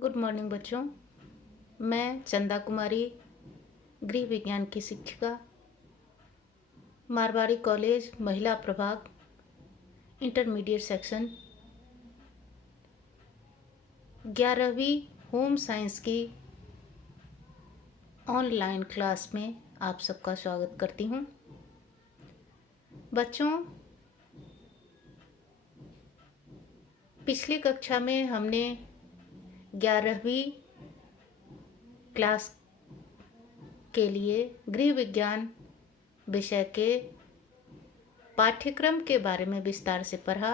Good morning बच्चों। मैं चंदा कुमारी, गृह विज्ञान की शिक्षिका, मारवाड़ी कॉलेज महिला प्रभाग इंटरमीडिएट सेक्शन 11वीं होम साइंस की ऑनलाइन क्लास में आप सबका स्वागत करती हूँ। बच्चों, पिछली कक्षा में हमने 11वीं क्लास के लिए गृह विज्ञान विषय के पाठ्यक्रम के बारे में विस्तार से पढ़ा।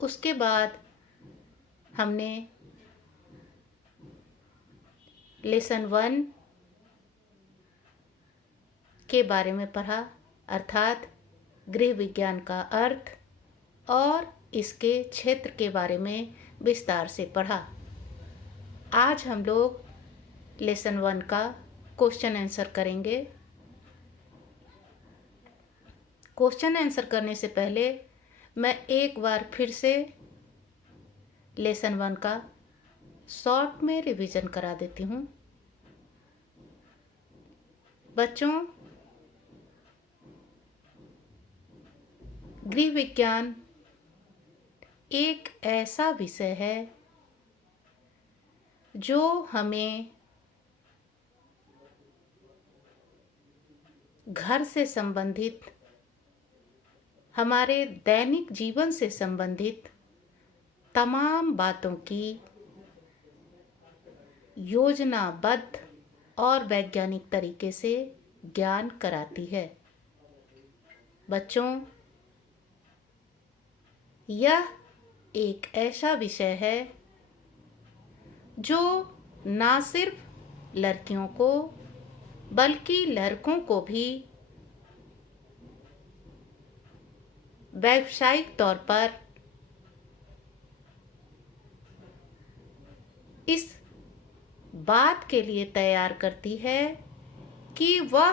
उसके बाद हमने लेसन 1 के बारे में पढ़ा, अर्थात गृह विज्ञान का अर्थ और इसके क्षेत्र के बारे में विस्तार से पढ़ा। आज हम लोग लेसन 1 का क्वेश्चन आंसर करेंगे। क्वेश्चन आंसर करने से पहले मैं एक बार फिर से लेसन 1 का शॉर्ट में रिवीजन करा देती हूँ। बच्चों, गृह विज्ञान एक ऐसा विषय है जो हमें घर से संबंधित, हमारे दैनिक जीवन से संबंधित तमाम बातों की योजनाबद्ध और वैज्ञानिक तरीके से ज्ञान कराती है। बच्चों, यह एक ऐसा विषय है जो ना सिर्फ लड़कियों को बल्कि लड़कों को भी व्यावसायिक तौर पर इस बात के लिए तैयार करती है कि वह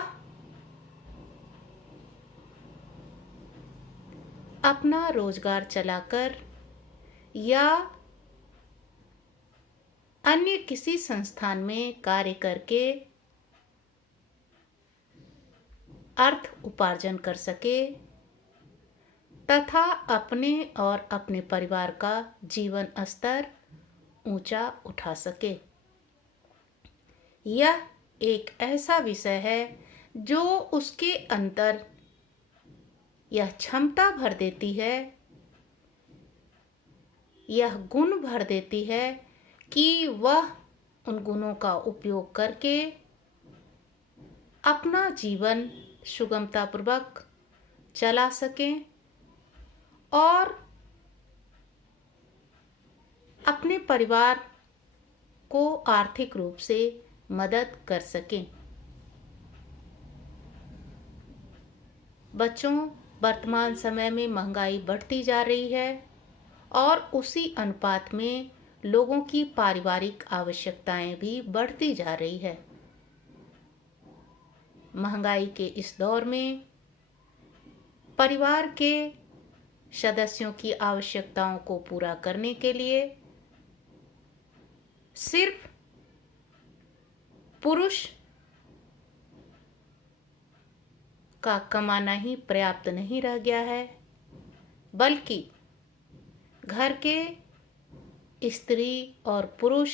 अपना रोजगार चलाकर या अन्य किसी संस्थान में कार्य करके अर्थ उपार्जन कर सके तथा अपने और अपने परिवार का जीवन स्तर ऊंचा उठा सके। यह एक ऐसा विषय है जो उसके अंदर यह क्षमता भर देती है, यह गुण भर देती है कि वह उन गुणों का उपयोग करके अपना जीवन सुगमतापूर्वक चला सकें और अपने परिवार को आर्थिक रूप से मदद कर सकें। बच्चों, वर्तमान समय में महंगाई बढ़ती जा रही है और उसी अनुपात में लोगों की पारिवारिक आवश्यकताएं भी बढ़ती जा रही है। महंगाई के इस दौर में परिवार के सदस्यों की आवश्यकताओं को पूरा करने के लिए सिर्फ पुरुष का कमाना ही पर्याप्त नहीं रह गया है, बल्कि घर के स्त्री और पुरुष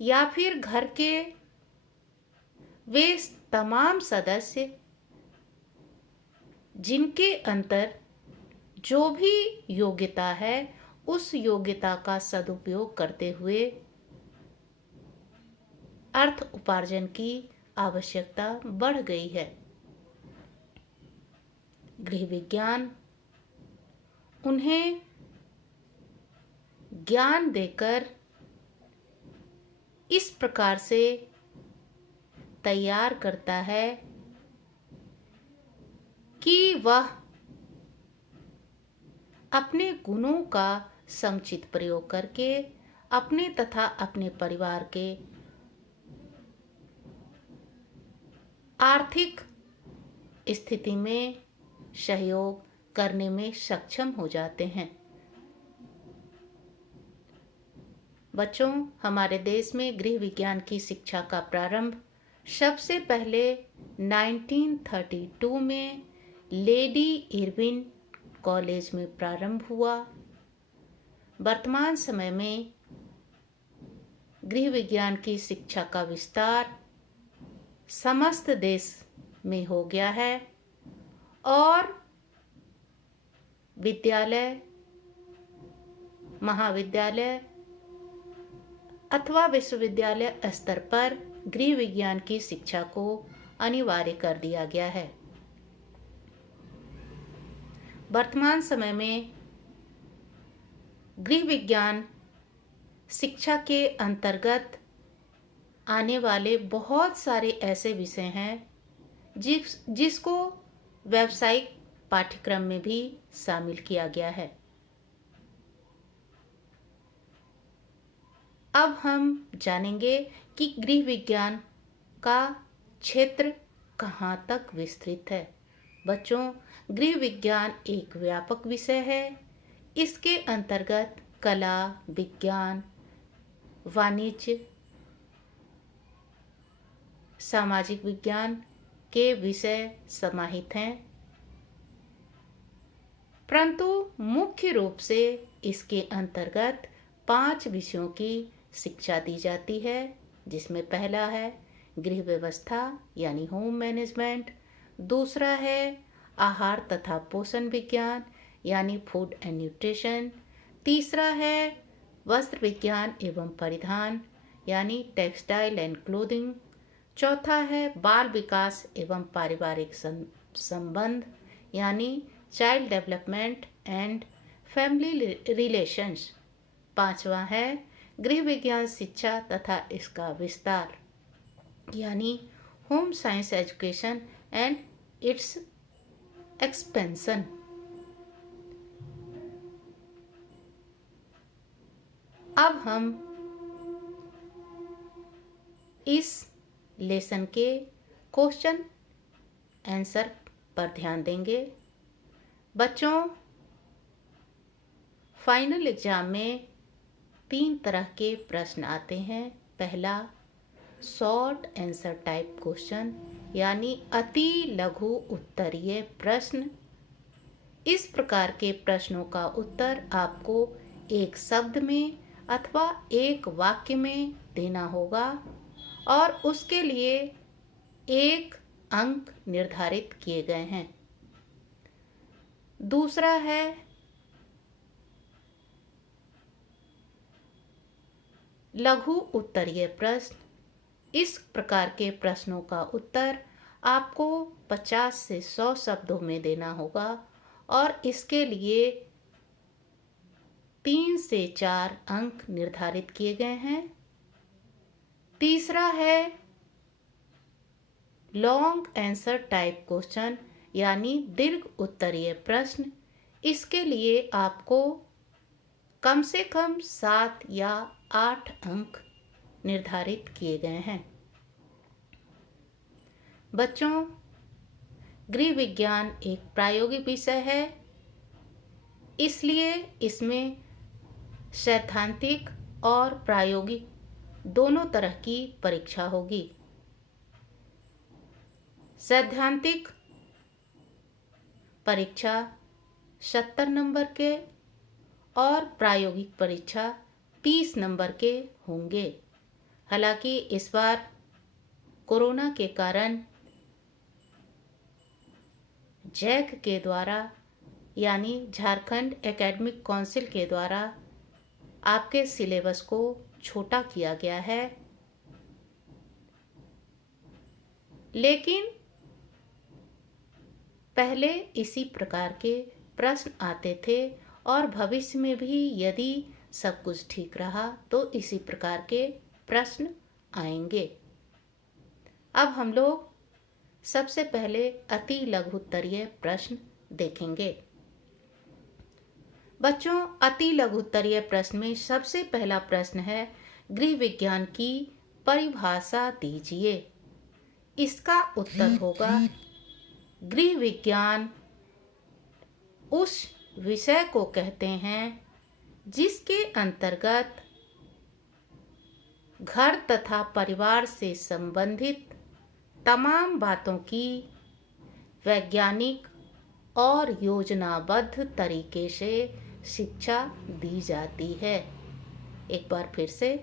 या फिर घर के वे तमाम सदस्य जिनके अंदर जो भी योग्यता है उस योग्यता का सदुपयोग करते हुए अर्थ उपार्जन की आवश्यकता बढ़ गई है। गृह विज्ञान उन्हें ज्ञान देकर इस प्रकार से तैयार करता है कि वह अपने गुणों का समुचित प्रयोग करके अपने तथा अपने परिवार के आर्थिक स्थिति में सहयोग करने में सक्षम हो जाते हैं। बच्चों, हमारे देश में गृह विज्ञान की शिक्षा का प्रारंभ सबसे पहले 1932 में लेडी इरविन कॉलेज में प्रारंभ हुआ। वर्तमान समय में गृह विज्ञान की शिक्षा का विस्तार समस्त देश में हो गया है और विद्यालय, महाविद्यालय अथवा विश्वविद्यालय स्तर पर गृह विज्ञान की शिक्षा को अनिवार्य कर दिया गया है। वर्तमान समय में गृह विज्ञान शिक्षा के अंतर्गत आने वाले बहुत सारे ऐसे विषय हैं जिसको व्यावसायिक पाठ्यक्रम में भी शामिल किया गया है। अब हम जानेंगे कि गृह विज्ञान का क्षेत्र कहाँ तक विस्तृत है। बच्चों, गृह विज्ञान एक व्यापक विषय है। इसके अंतर्गत कला, विज्ञान, वाणिज्य, सामाजिक विज्ञान के विषय समाहित हैं, परंतु मुख्य रूप से इसके अंतर्गत 5 विषयों की शिक्षा दी जाती है, जिसमें पहला है गृह व्यवस्था यानी होम मैनेजमेंट, दूसरा है आहार तथा पोषण विज्ञान यानी फूड एंड न्यूट्रिशन, तीसरा है वस्त्र विज्ञान एवं परिधान यानी टेक्सटाइल एंड क्लोथिंग, चौथा है बाल विकास एवं पारिवारिक संबंध यानी child development and family relations, पांचवा है गृह विज्ञान शिक्षा तथा इसका विस्तार यानी home science education and it's expansion. अब हम इस लेसन के क्वेश्चन आंसर पर ध्यान देंगे। बच्चों, फाइनल एग्जाम में 3 तरह के प्रश्न आते हैं। पहला शॉर्ट आंसर टाइप क्वेश्चन यानी अति लघु उत्तरीय प्रश्न। इस प्रकार के प्रश्नों का उत्तर आपको एक शब्द में अथवा एक वाक्य में देना होगा और उसके लिए 1 अंक निर्धारित किए गए हैं। दूसरा है लघु उत्तरीय प्रश्न। इस प्रकार के प्रश्नों का उत्तर आपको 50 से 100 शब्दों में देना होगा और इसके लिए 3 से 4 अंक निर्धारित किए गए हैं। तीसरा है लॉन्ग आंसर टाइप क्वेश्चन यानी दीर्घ उत्तरीय प्रश्न। इसके लिए आपको कम से कम 7 या 8 अंक निर्धारित किए गए हैं। बच्चों, गृह विज्ञान एक प्रायोगिक विषय है, इसलिए इसमें सैद्धांतिक और प्रायोगिक दोनों तरह की परीक्षा होगी। सैद्धांतिक परीक्षा 70 नंबर के और प्रायोगिक परीक्षा 30 नंबर के होंगे। हालांकि इस बार कोरोना के कारण जैक के द्वारा यानी झारखंड एकेडमिक काउंसिल के द्वारा आपके सिलेबस को छोटा किया गया है, लेकिन पहले इसी प्रकार के प्रश्न आते थे और भविष्य में भी यदि सब कुछ ठीक रहा तो इसी प्रकार के प्रश्न आएंगे। अब हम लोग सबसे पहले अति लघु उत्तरीय प्रश्न देखेंगे। बच्चों, अति लघु उत्तरीय प्रश्न में सबसे पहला प्रश्न है गृह विज्ञान की परिभाषा दीजिए। इसका उत्तर होगा गृह विज्ञान उस विषय को कहते हैं जिसके अंतर्गत घर तथा परिवार से संबंधित तमाम बातों की वैज्ञानिक और योजनाबद्ध तरीके से शिक्षा दी जाती है। एक बार फिर से,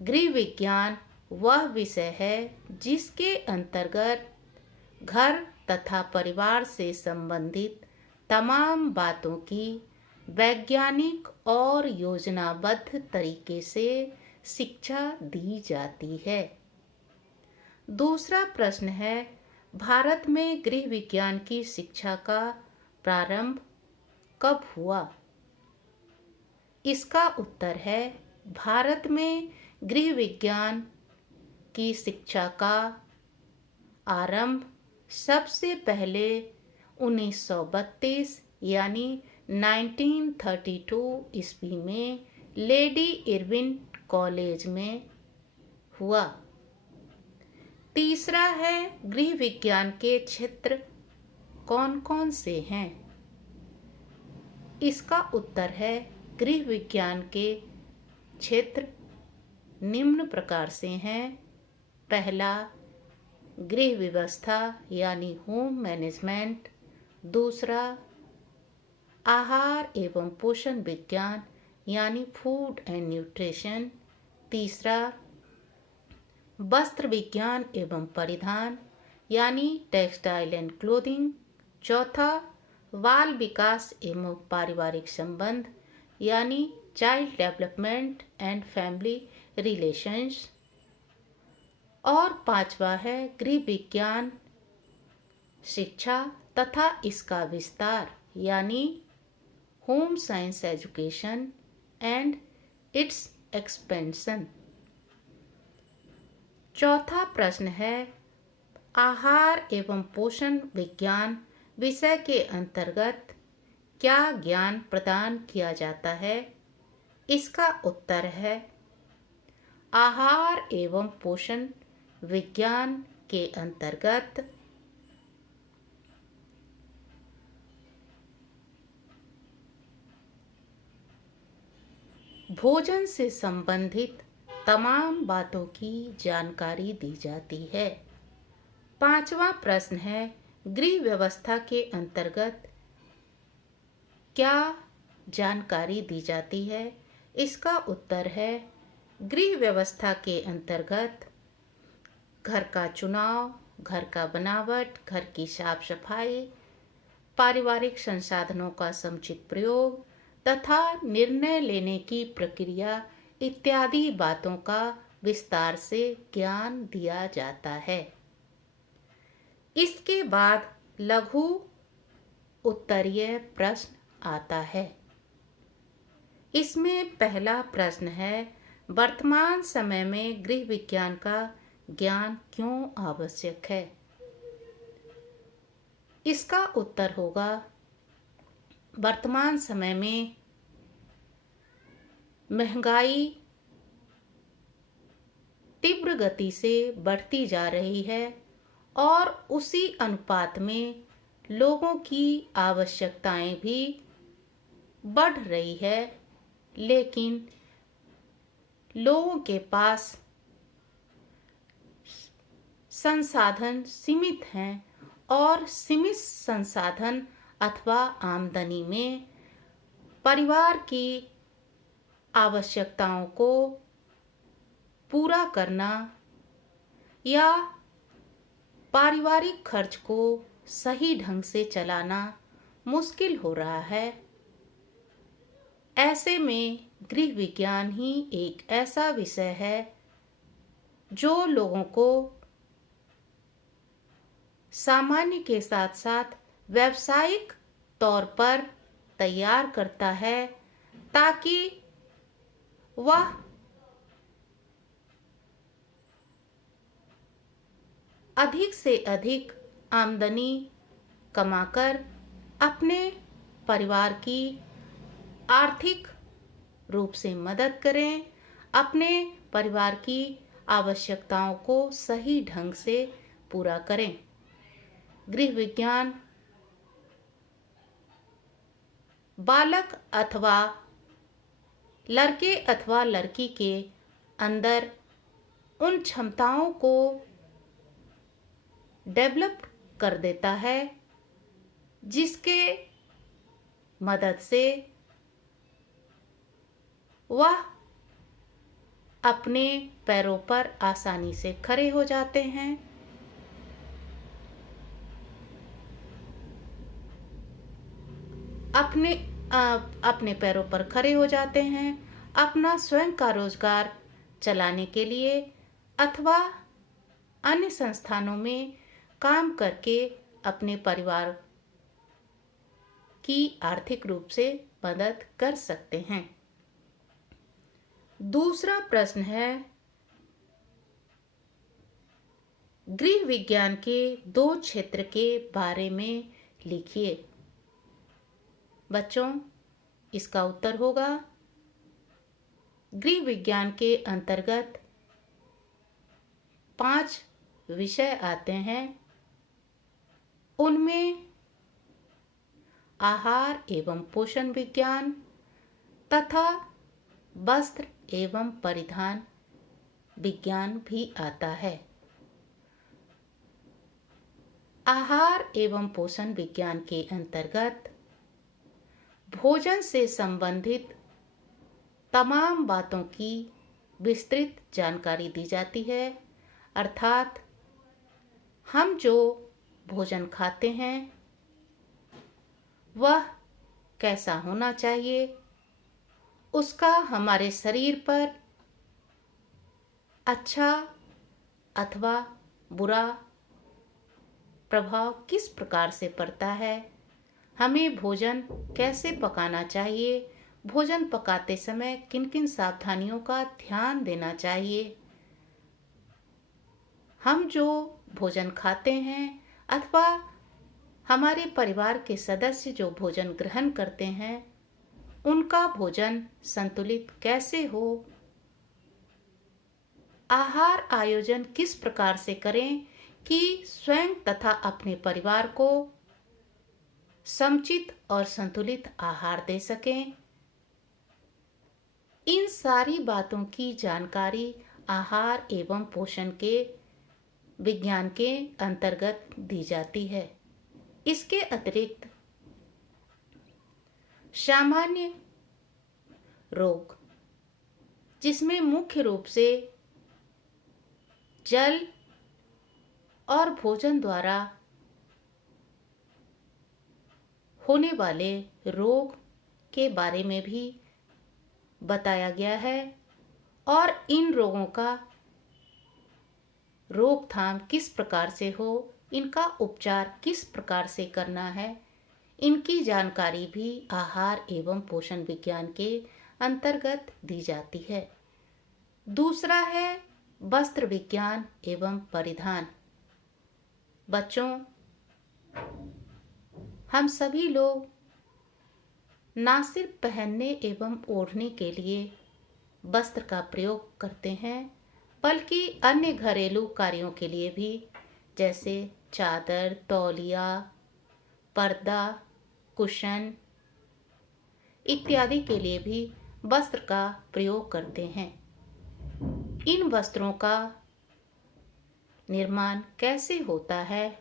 गृह विज्ञान वह विषय है जिसके अंतर्गत घर तथा परिवार से संबंधित तमाम बातों की वैज्ञानिक और योजनाबद्ध तरीके से शिक्षा दी जाती है। दूसरा प्रश्न है, भारत में गृह विज्ञान की शिक्षा का प्रारंभ कब हुआ? इसका उत्तर है, भारत में गृह विज्ञान की शिक्षा का आरंभ सबसे पहले 1932 यानी 1932 ईस्वी में लेडी इरविन कॉलेज में हुआ। तीसरा है, गृह विज्ञान के क्षेत्र कौन कौन से हैं? इसका उत्तर है, गृह विज्ञान के क्षेत्र निम्न प्रकार से हैं। पहला, गृह व्यवस्था यानी होम मैनेजमेंट। दूसरा, आहार एवं पोषण विज्ञान यानी फूड एंड न्यूट्रिशन। तीसरा, वस्त्र विज्ञान एवं परिधान यानी टेक्सटाइल एंड क्लोथिंग। चौथा, बाल विकास एवं पारिवारिक संबंध यानी child development and family relations. और पांचवा है, गृह विज्ञान शिक्षा तथा इसका विस्तार यानी home science education and it's expansion. चौथा प्रश्न है, आहार एवं पोषण विज्ञान विषय के अंतर्गत क्या ज्ञान प्रदान किया जाता है? इसका उत्तर है, आहार एवं पोषण विज्ञान के अंतर्गत भोजन से संबंधित तमाम बातों की जानकारी दी जाती है। पांचवा प्रश्न है, गृह व्यवस्था के अंतर्गत क्या जानकारी दी जाती है? इसका उत्तर है, गृह व्यवस्था के अंतर्गत घर का चुनाव, घर का बनावट, घर की साफ सफाई, पारिवारिक संसाधनों का समुचित प्रयोग तथा निर्णय लेने की प्रक्रिया इत्यादि बातों का विस्तार से ज्ञान दिया जाता है। इसके बाद लघु उत्तरीय प्रश्न आता है। इसमें पहला प्रश्न है, वर्तमान समय में गृह विज्ञान का ज्ञान क्यों आवश्यक है? इसका उत्तर होगा, वर्तमान समय में महंगाई तीव्र गति से बढ़ती जा रही है और उसी अनुपात में लोगों की आवश्यकताएं भी बढ़ रही है, लेकिन लोगों के पास संसाधन सीमित हैं और सीमित संसाधन अथवा आमदनी में परिवार की आवश्यकताओं को पूरा करना या पारिवारिक खर्च को सही ढंग से चलाना मुश्किल हो रहा है। ऐसे में गृह विज्ञान ही एक ऐसा विषय है जो लोगों को सामान्य के साथ साथ व्यावसायिक तौर पर तैयार करता है, ताकि वह अधिक से अधिक आमदनी कमाकर अपने परिवार की आर्थिक रूप से मदद करें, अपने परिवार की आवश्यकताओं को सही ढंग से पूरा करें। गृह विज्ञान बालक अथवा लड़के अथवा लड़की के अंदर उन क्षमताओं को डेवलप कर देता है जिसके मदद से वह अपने पैरों पर आसानी से खड़े हो जाते हैं। अपने पैरों पर खड़े हो जाते हैं, अपना स्वयं का रोजगार चलाने के लिए अथवा अन्य संस्थानों में काम करके अपने परिवार की आर्थिक रूप से मदद कर सकते हैं। दूसरा प्रश्न है, गृह विज्ञान के 2 क्षेत्र के बारे में लिखिए। बच्चों, इसका उत्तर होगा, गृह विज्ञान के अंतर्गत 5 विषय आते हैं। उनमें आहार एवं पोषण विज्ञान तथा वस्त्र एवं परिधान विज्ञान भी आता है। आहार एवं पोषण विज्ञान के अंतर्गत भोजन से संबंधित तमाम बातों की विस्तृत जानकारी दी जाती है, अर्थात हम जो भोजन खाते हैं वह कैसा होना चाहिए, उसका हमारे शरीर पर अच्छा अथवा बुरा प्रभाव किस प्रकार से पड़ता है, हमें भोजन कैसे पकाना चाहिए, भोजन पकाते समय किन किन सावधानियों का ध्यान देना चाहिए, हम जो भोजन खाते हैं अथवा हमारे परिवार के सदस्य जो भोजन ग्रहण करते हैं उनका भोजन संतुलित कैसे हो, आहार आयोजन किस प्रकार से करें कि स्वयं तथा अपने परिवार को समुचित और संतुलित आहार दे सकें। इन सारी बातों की जानकारी आहार एवं पोषण के विज्ञान के अंतर्गत दी जाती है। इसके अतिरिक्त सामान्य रोग, जिसमें मुख्य रूप से जल और भोजन द्वारा होने वाले रोग के बारे में भी बताया गया है और इन रोगों का रोकथाम किस प्रकार से हो, इनका उपचार किस प्रकार से करना है, इनकी जानकारी भी आहार एवं पोषण विज्ञान के अंतर्गत दी जाती है। दूसरा है वस्त्र विज्ञान एवं परिधान। बच्चों, हम सभी लोग ना सिर्फ पहनने एवं ओढ़ने के लिए वस्त्र का प्रयोग करते हैं बल्कि अन्य घरेलू कार्यों के लिए भी, जैसे चादर, तौलिया, पर्दा, कुशन इत्यादि के लिए भी वस्त्र का प्रयोग करते हैं। इन वस्त्रों का निर्माण कैसे होता है,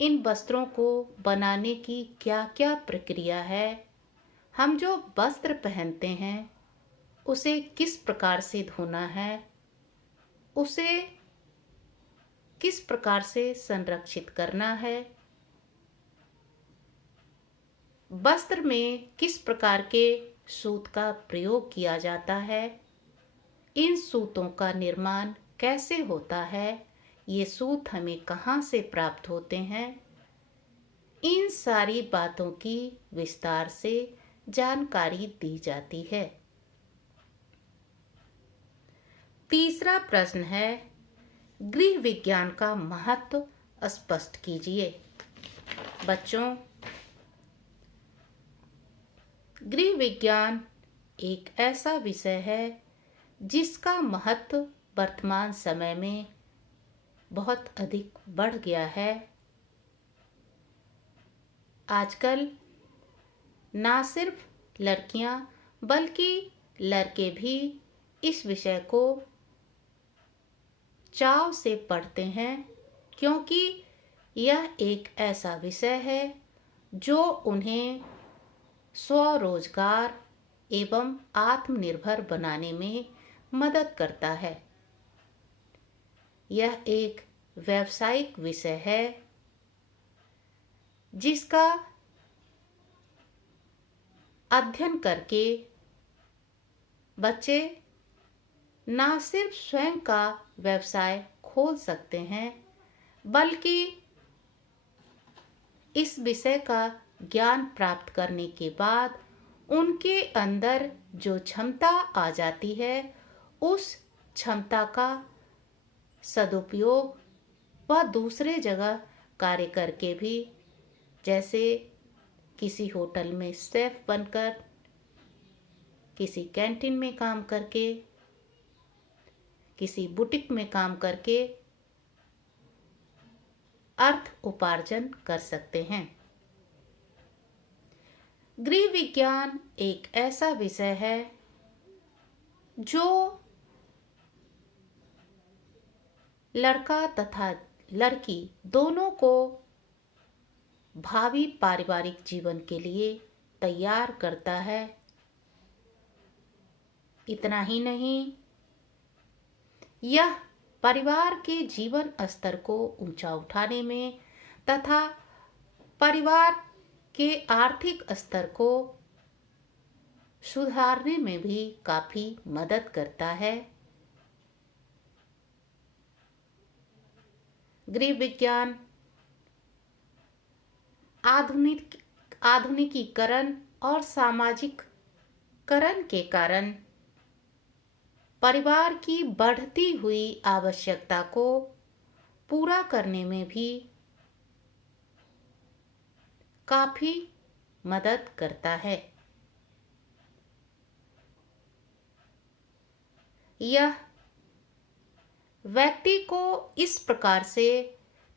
इन वस्त्रों को बनाने की क्या क्या प्रक्रिया है, हम जो वस्त्र पहनते हैं उसे किस प्रकार से धोना है, उसे किस प्रकार से संरक्षित करना है, वस्त्र में किस प्रकार के सूत का प्रयोग किया जाता है, इन सूतों का निर्माण कैसे होता है, ये सूत हमें कहाँ से प्राप्त होते हैं, इन सारी बातों की विस्तार से जानकारी दी जाती है। तीसरा प्रश्न है, गृह विज्ञान का महत्व स्पष्ट कीजिए। बच्चों, गृह विज्ञान एक ऐसा विषय है जिसका महत्व वर्तमान समय में बहुत अधिक बढ़ गया है। आजकल ना सिर्फ लड़कियां बल्कि लड़के भी इस विषय को चाव से पढ़ते हैं, क्योंकि यह एक ऐसा विषय है जो उन्हें स्वरोजगार एवं आत्मनिर्भर बनाने में मदद करता है। यह एक व्यावसायिक विषय है जिसका अध्ययन करके बच्चे न सिर्फ स्वयं का व्यवसाय खोल सकते हैं, बल्कि इस विषय का ज्ञान प्राप्त करने के बाद उनके अंदर जो क्षमता आ जाती है, उस क्षमता का सदुपयोग वह दूसरे जगह कार्य करके भी, जैसे किसी होटल में शेफ बनकर, किसी कैंटीन में काम करके, किसी बुटीक में काम करके अर्थ उपार्जन कर सकते हैं। गृह विज्ञान एक ऐसा विषय है जो लड़का तथा लड़की दोनों को भावी पारिवारिक जीवन के लिए तैयार करता है। इतना ही नहीं, यह परिवार के जीवन स्तर को ऊंचा उठाने में तथा परिवार के आर्थिक स्तर को सुधारने में भी काफी मदद करता है। गृह विज्ञान आधुनिकीकरण और सामाजिककरण के कारण परिवार की बढ़ती हुई आवश्यकता को पूरा करने में भी काफी मदद करता है। यह व्यक्ति को इस प्रकार से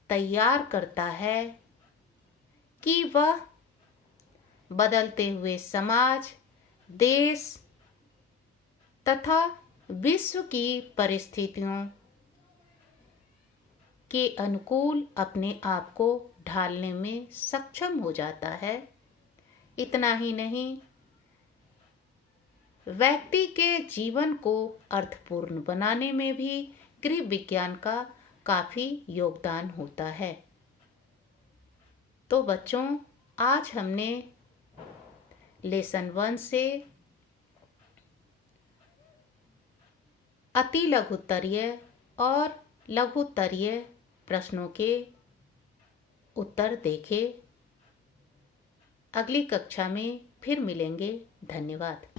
तैयार करता है कि वह बदलते हुए समाज, देश तथा विश्व की परिस्थितियों के अनुकूल अपने आप को ढालने में सक्षम हो जाता है। इतना ही नहीं, व्यक्ति के जीवन को अर्थपूर्ण बनाने में भी गृह विज्ञान का काफी योगदान होता है। तो बच्चों, आज हमने लेसन 1 से अति लघुत्तरीय और लघुत्तरीय प्रश्नों के उत्तर देखे। अगली कक्षा में फिर मिलेंगे। धन्यवाद।